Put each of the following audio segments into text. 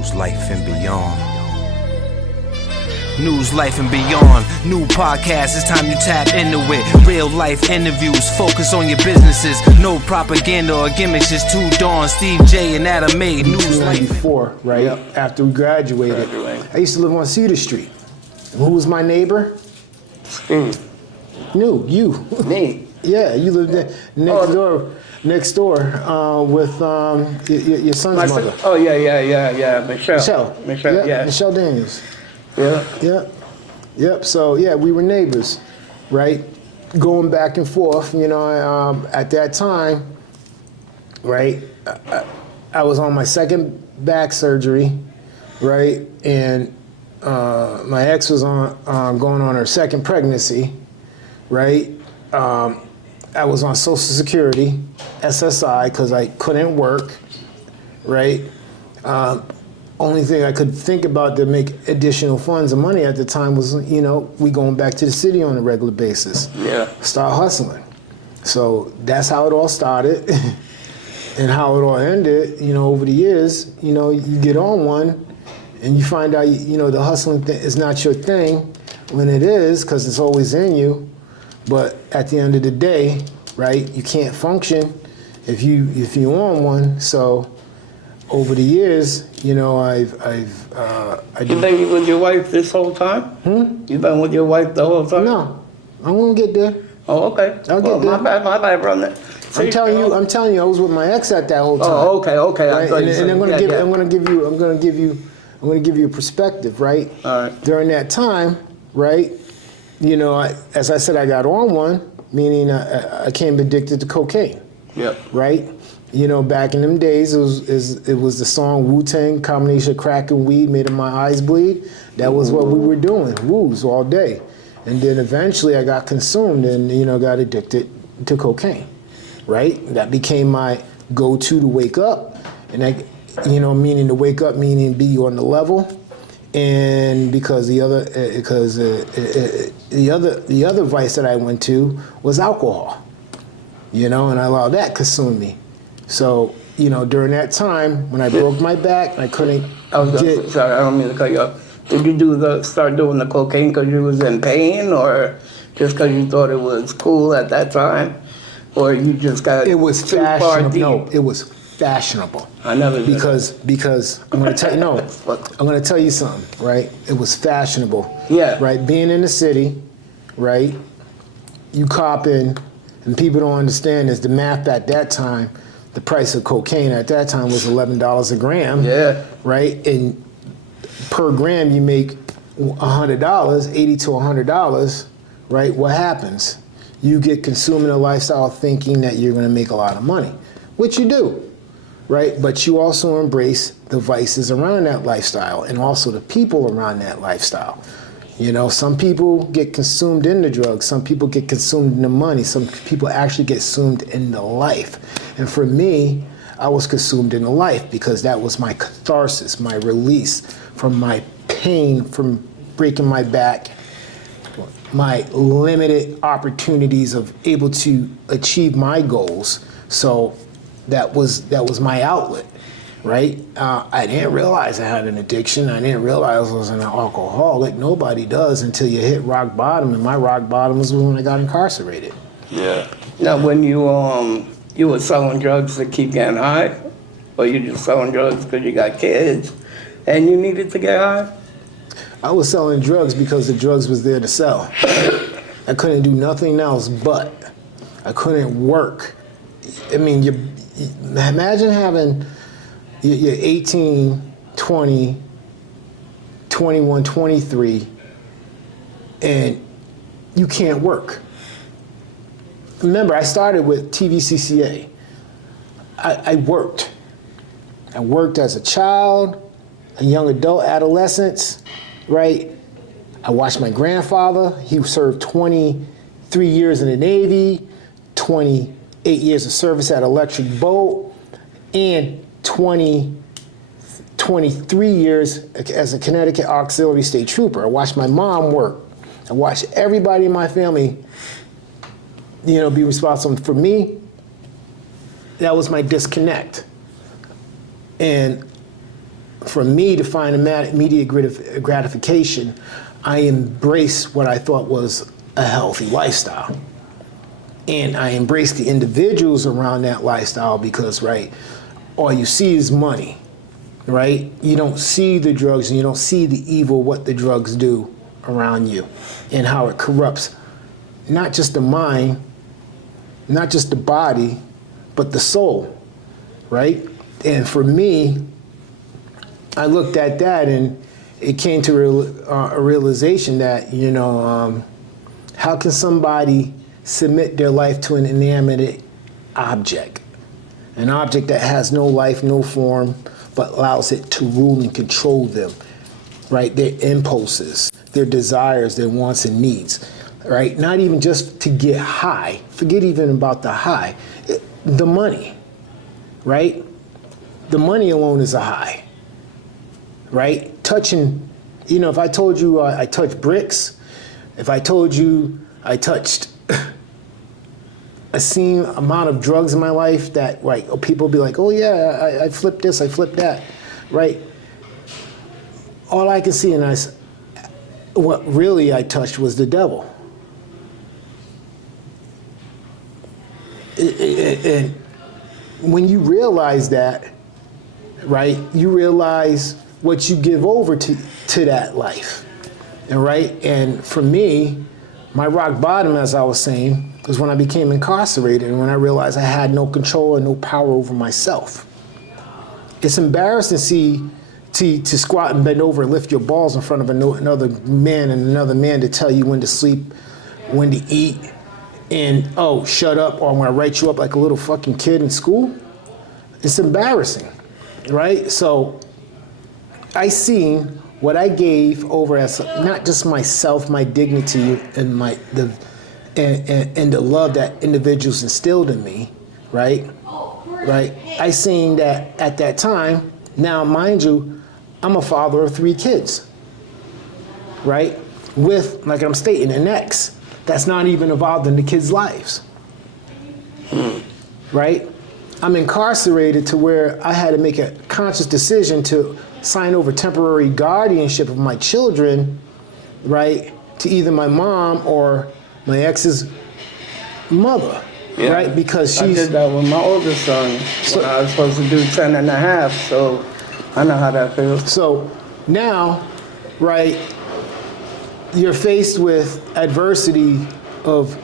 News, Life, and Beyond. News, Life, and Beyond. New podcast, it's time you tap into it. Real life interviews, focus on your businesses. No propaganda or gimmicks, just two Dawns, Steve J and Adam May. News, Life. 94, right? Yep. After we graduated. I used to live on Cedar Street. Who was my neighbor? No, you. Me? Yeah, you lived there next door with your son's mother. Oh, yeah. Michelle. Yeah. Michelle Daniels. Yeah. Yep. So, yeah, we were neighbors, right? Going back and forth, at that time, right, I was on my second back surgery, right? And my ex was going on her second pregnancy, right? I was on Social Security, SSI, because I couldn't work, right? Only thing I could think about to make additional funds and money at the time was, we going back to the city on a regular basis. Yeah. Start hustling. So that's how it all started and how it all ended, over the years. You get on one and you find out, the hustling is not your thing when it is, because it's always in you. But at the end of the day, right, you can't function if you're on one. So over the years, I've You been with your wife this whole time? You been with your wife the whole time? No, I'm gonna get there. Oh, okay. I'll get there. My bad, brother. I'm telling you, I was with my ex at that whole time. Oh, okay. Right? And I'm gonna give you a perspective, right? All right. During that time, right? As I said, I got on one, meaning I became addicted to cocaine. Yep. Right? Back in them days, it was the song Wu-Tang, combination of crack and weed made my eyes bleed. That was what we were doing, woos all day. And then eventually I got consumed and, got addicted to cocaine, right? That became my go-to to wake up. And meaning to wake up, meaning be on the level. And because the other vice that I went to was alcohol, and I allowed that consume me. So, during that time when I broke my back, I couldn't. Sorry, I don't mean to cut you off. Did you start doing the cocaine because you was in pain, or just because you thought it was cool at that time, or you just got it was too far deep? No, it was fashionable. I never did. Because I'm going to tell you I'm going to tell you something, right? It was fashionable. Yeah. Right, being in the city, right? You copping, and people don't understand is the math at that time. The price of cocaine at that time was $11 a gram. Yeah. Right? And per gram you make $100, $80 to $100, right? What happens? You get consuming a lifestyle thinking that you're going to make a lot of money, which you do, right? But you also embrace the vices around that lifestyle and also the people around that lifestyle. Some people get consumed in the drugs. Some people get consumed in the money. Some people actually get consumed in the life. And for me, I was consumed in the life because that was my catharsis, my release from my pain from breaking my back, my limited opportunities of able to achieve my goals. So that was my outlet. Right? I didn't realize I had an addiction. I didn't realize I was an alcoholic. Nobody does until you hit rock bottom, and my rock bottom was when I got incarcerated. Yeah. Now, when you were selling drugs to keep getting high, or you just selling drugs because you got kids and you needed to get high? I was selling drugs because the drugs was there to sell. I couldn't do nothing else, but I couldn't work. I mean, you imagine having... You're 18, 20, 21, 23, and you can't work. Remember, I started with TVCCA. I worked. I worked as a child, a young adult, adolescence, right? I watched my grandfather. He served 23 years in the Navy, 28 years of service at Electric Boat, and 23 years as a Connecticut Auxiliary State Trooper. I watched my mom work. I watched everybody in my family, be responsible. For me, that was my disconnect. And for me to find immediate gratification, I embraced what I thought was a healthy lifestyle. And I embraced the individuals around that lifestyle because, right, all you see is money, right? You don't see the drugs and you don't see the evil, what the drugs do around you and how it corrupts not just the mind, not just the body, but the soul, right? And for me, I looked at that and it came to a realization that, how can somebody submit their life to an inanimate object? An object that has no life, no form, but allows it to rule and control them, right? Their impulses, their desires, their wants and needs, right? Not even just to get high. Forget even about the high. The money, right? The money alone is a high, right? Touching, if I told you I touched bricks, if I told you I touched a seen amount of drugs in my life that, right, people be like, oh yeah, I flipped this, I flipped that, right? All I can see what really I touched was the devil. And when you realize that, right, you realize what you give over to that life, and right? And for me, my rock bottom, as I was saying, was when I became incarcerated and when I realized I had no control and no power over myself. It's embarrassing to squat and bend over and lift your balls in front of another man to tell you when to sleep, when to eat, and, oh, shut up, or I'm gonna write you up like a little fucking kid in school. It's embarrassing, right? So I seen what I gave over as not just myself, my dignity, and and the love that individuals instilled in me, right? Right. I seen that at that time. Now, mind you, I'm a father of 3 kids, right? With, like I'm stating, an ex that's not even involved in the kids' lives, right? I'm incarcerated to where I had to make a conscious decision to sign over temporary guardianship of my children, right, to either my mom or my ex's mother, right? Because I did that with my oldest son when I was supposed to do 10 and a half, so I know how that feels. So now, right, you're faced with adversity of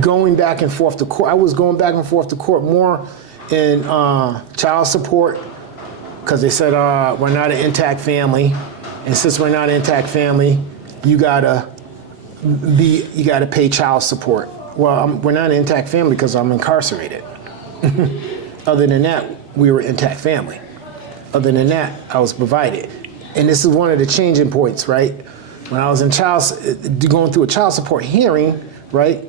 going back and forth to court. I was going back and forth to court more in child support because they said we're not an intact family, and since we're not an intact family, you gotta pay child support. Well, we're not an intact family because I'm incarcerated. Other than that, we were an intact family. Other than that, I was provided. And this is one of the changing points, right? When I was going through a child support hearing, right?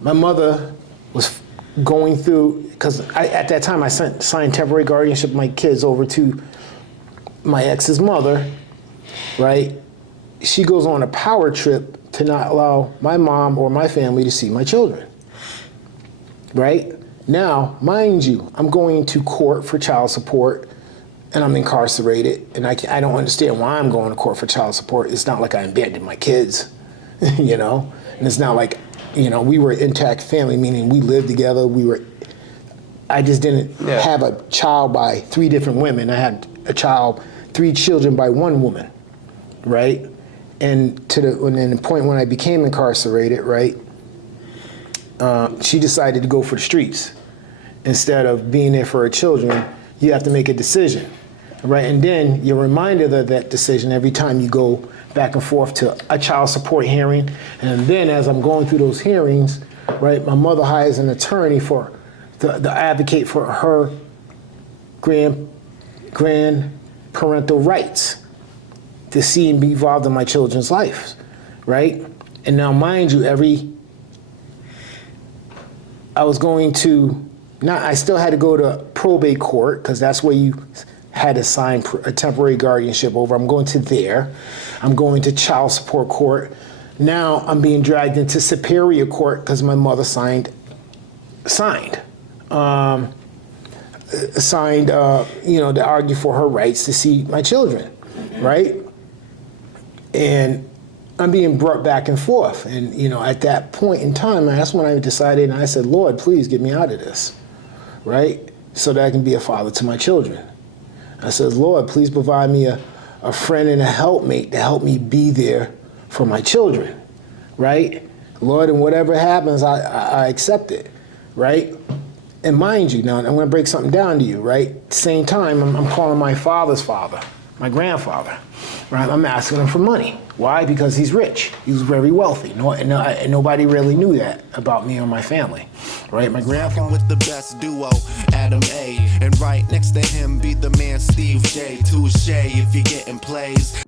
My mother was going through, because at that time I signed temporary guardianship of my kids over to my ex's mother, right? She goes on a power trip to not allow my mom or my family to see my children, right? Now, mind you, I'm going to court for child support and I'm incarcerated, and I don't understand why I'm going to court for child support. It's not like I abandoned my kids, and it's not like, we were an intact family, meaning we lived together. I just didn't have a child by 3 different women. I had 3 children by 1 woman, right? And the point when I became incarcerated, right, she decided to go for the streets. Instead of being there for her children, you have to make a decision, right? And then you're reminded of that decision every time you go back and forth to a child support hearing. And then as I'm going through those hearings, right, my mother hires an attorney to advocate for her grandparental rights to see and be involved in my children's lives, right? And now, mind you, I still had to go to probate court because that's where you had to sign a temporary guardianship over. I'm going to there. I'm going to child support court. Now I'm being dragged into superior court because my mother signed. assigned, to argue for her rights to see my children, right? And I'm being brought back and forth. And, at that point in time, that's when I decided, and I said, Lord, please get me out of this, right? So that I can be a father to my children. I said, Lord, please provide me a friend and a helpmate to help me be there for my children, right? Lord, and whatever happens, I accept it, right? And mind you, now I'm going to break something down to you, right? Same time, I'm calling my father's father, my grandfather, right? I'm asking him for money. Why? Because he's rich. He was very wealthy. And nobody really knew that about me or my family, right? My grandfather with the best duo, Adam A. And right next to him be the man Steve J. Touche if you're getting plays.